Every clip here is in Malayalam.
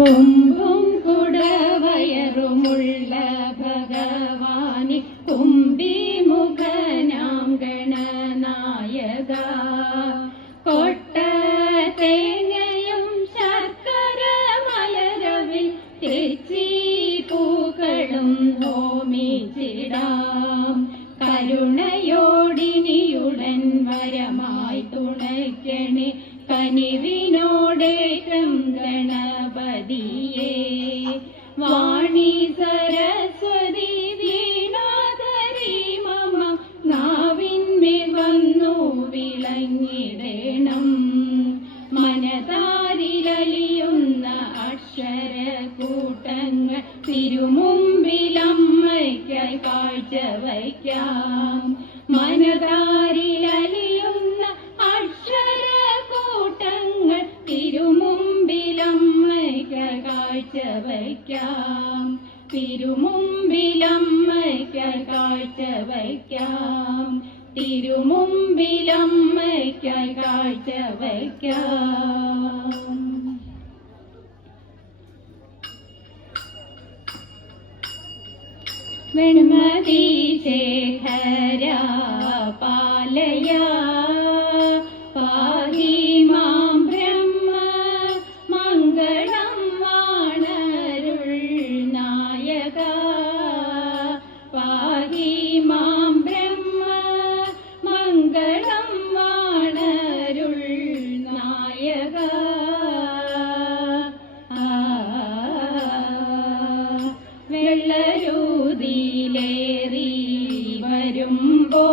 കൊമ്പും കുടവയറുമുള്ള ഭഗവാനി കുമ്പിമുഖനാം ഗണനായക കൊട്ട തേങ്ങയും ശർക്കര മലരവിൽ തെച്ചി പൂക്കളും ഹോമിച്ചിടാം. കരുണയോടിനിയുടൻ വരമായി തുണയ്ക്കണേ കനിവിനോ കാഴ്ചവയ്ക്കാം. തിരുമുമ്പിലമ്മയ്ക്ക് കാഴ്ചവയ്ക്കാം. തിരുമുമ്പിലമ്മയ്ക്ക് കാഴ്ചവയ്ക്കാം. വെൺമതി ശേഖര പാലയാ ಎಂಬೋ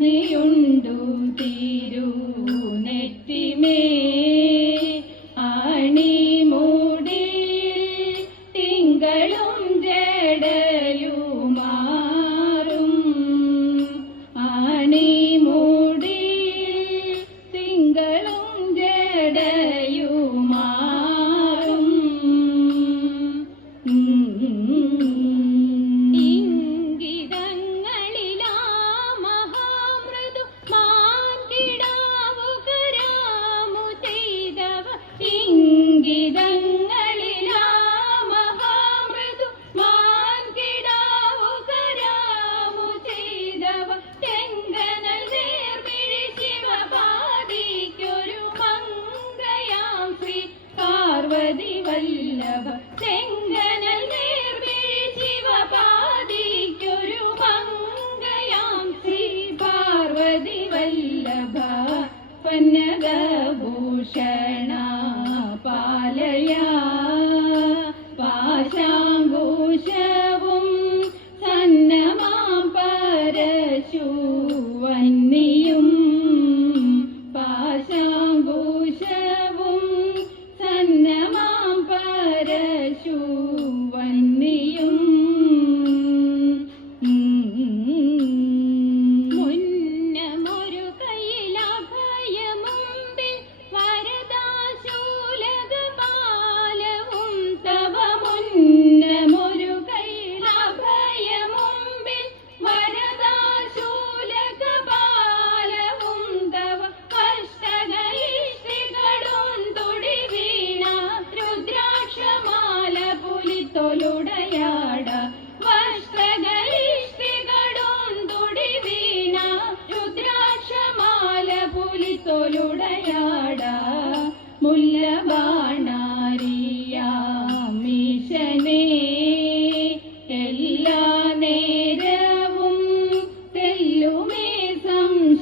നീയും വല്ലഭ തെങ്ങ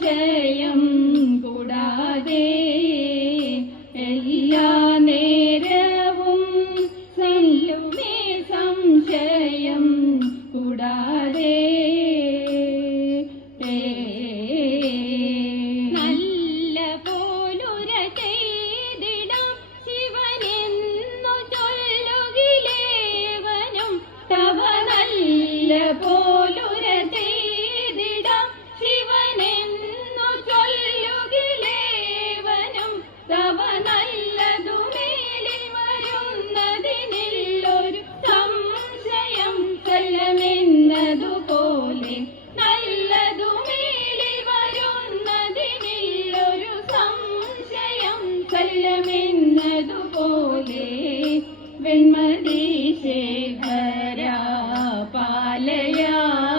care. Iya.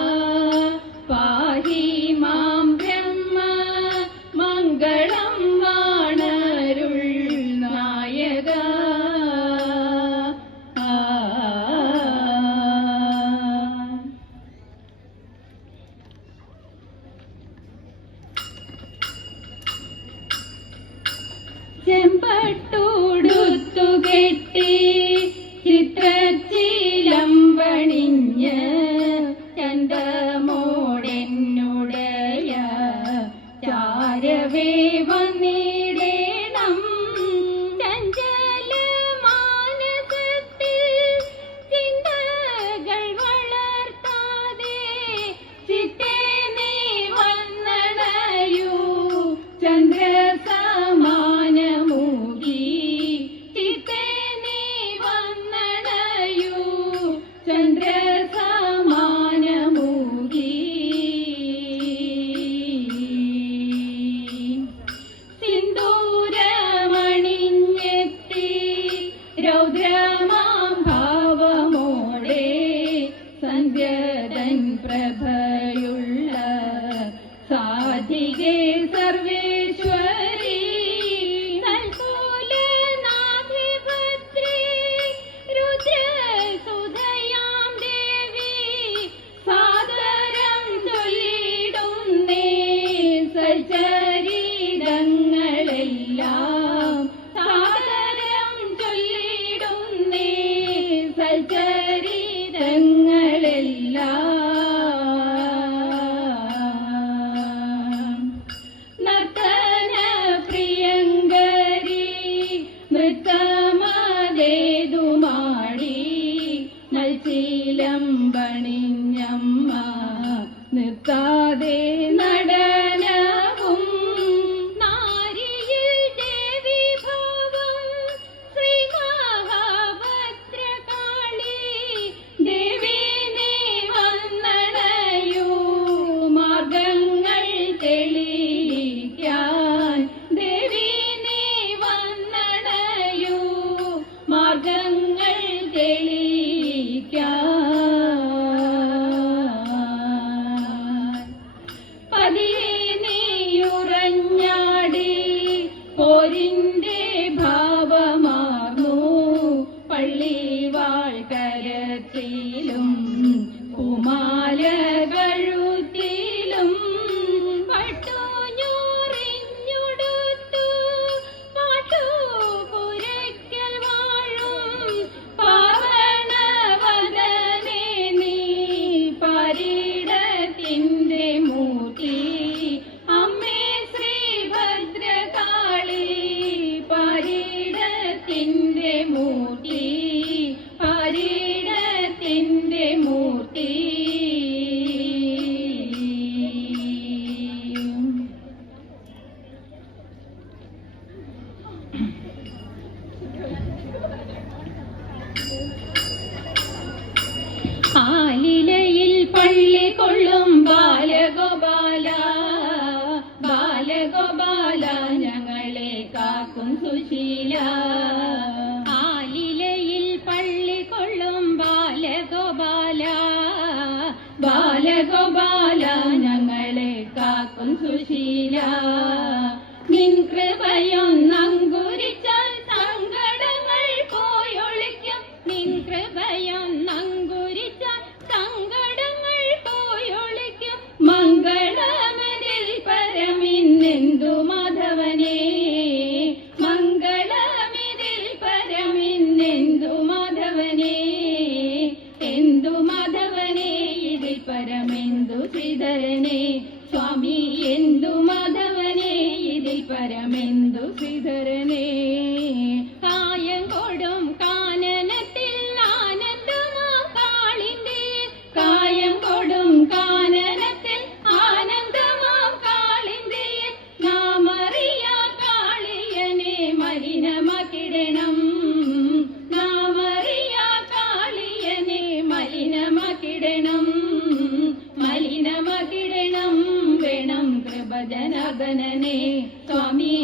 ഗോപാല ഞങ്ങളെ കാക്കും സുശീല. നിൻ കൃപയൊന്ന ശ്രീധരനെ സ്വാമി എന്തു മാധവനെ? ഇതിൽ പരമെന്തു ശ്രീധരനെ?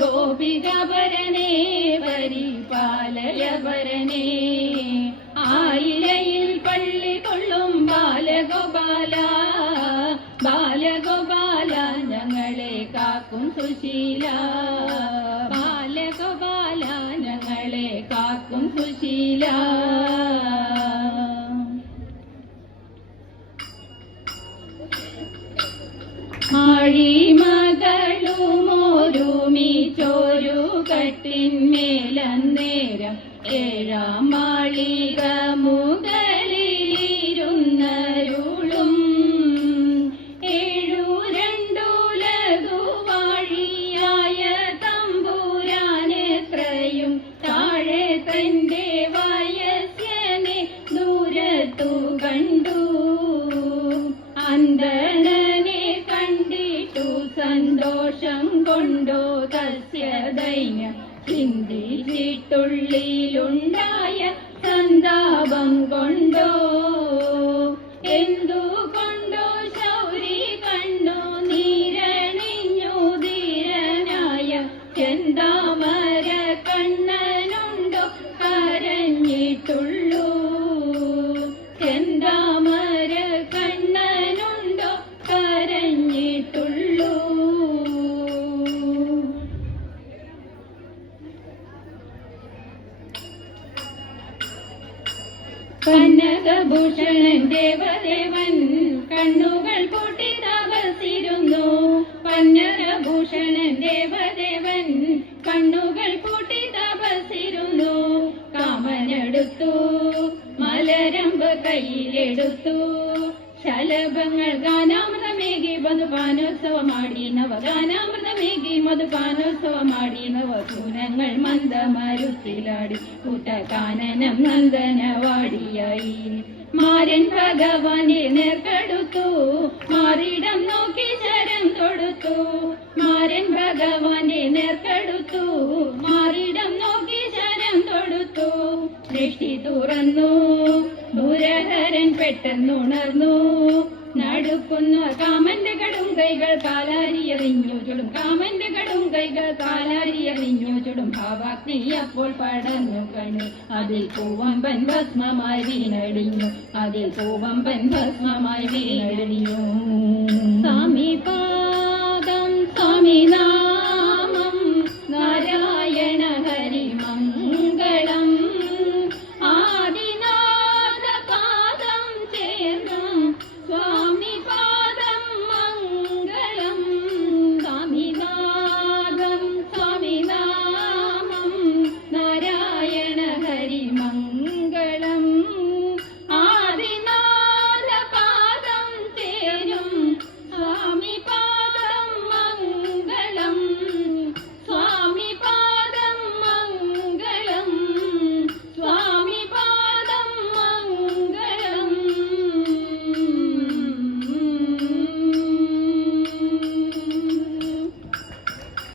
സ്വാമി ഗോപികപരനെ പരിപാലയപരനെ ആയിരയിൽ പള്ളി കൊള്ളും ബാലഗോപാല. ബാലഗോപാല ഞങ്ങളെ കാക്കും സുശീല. ബാലഗോപാല ഞങ്ങളെ കാക്കും സുശീല. ആഴിമകളുമോരുമി ചോരു കട്ടിന്മേലന്നേരം ഏഴാം മാളിക മുതലിരുന്നരുളും ദേവദേവൻ കണ്ണുകൾ പൂട്ടി താമസിരുന്നു പന്നരഭൂഷണൻ ദേവദേവൻ കണ്ണുകൾ പൂട്ടി താമസിരുന്നു കാമനെടുത്തു മലരമ്പ് കയ്യിലെടുത്തു. ശലഭങ്ങൾ ഗാനാമൃതമേകി മധുപാനോത്സവമാടി നവഗാനാമൃതമേകി മധുപാനോത്സവമാടി നവസൂനങ്ങൾ മന്ദമരുത്തിലാടി. കൂട്ടകാനനം നന്ദനവാടിയായി ഭഗവാനെ നേർക്കെടുത്തു മാറിടം നോക്കി ശരം തൊടുത്തു. മാരൻ ഭഗവാനെ നേർക്കെടുത്തു മാറിടം നോക്കി ശരം തൊടുത്തു. ദൃഷ്ടി തുറന്നു. ദുരഹരൻ പെട്ടെന്നുണർന്നു. നടുക്കുന്ന കടും കൈകൾ കാലാരിയെറിഞ്ഞു ചുടും. കാമന്റെ കടും കൈകൾ കാലാരിയെറിഞ്ഞു ചുടും. ഭാവാഗ്നി അപ്പോൾ പടന്നു കണ്ണു. അതിൽ പൂവമ്പൻ ഭസ്മമായി വീണടിഞ്ഞു. അതിൽ പൂവമ്പൻ ഭസ്മമായി വീണടിഞ്ഞു. സ്വാമി സ്വാമിനാഥ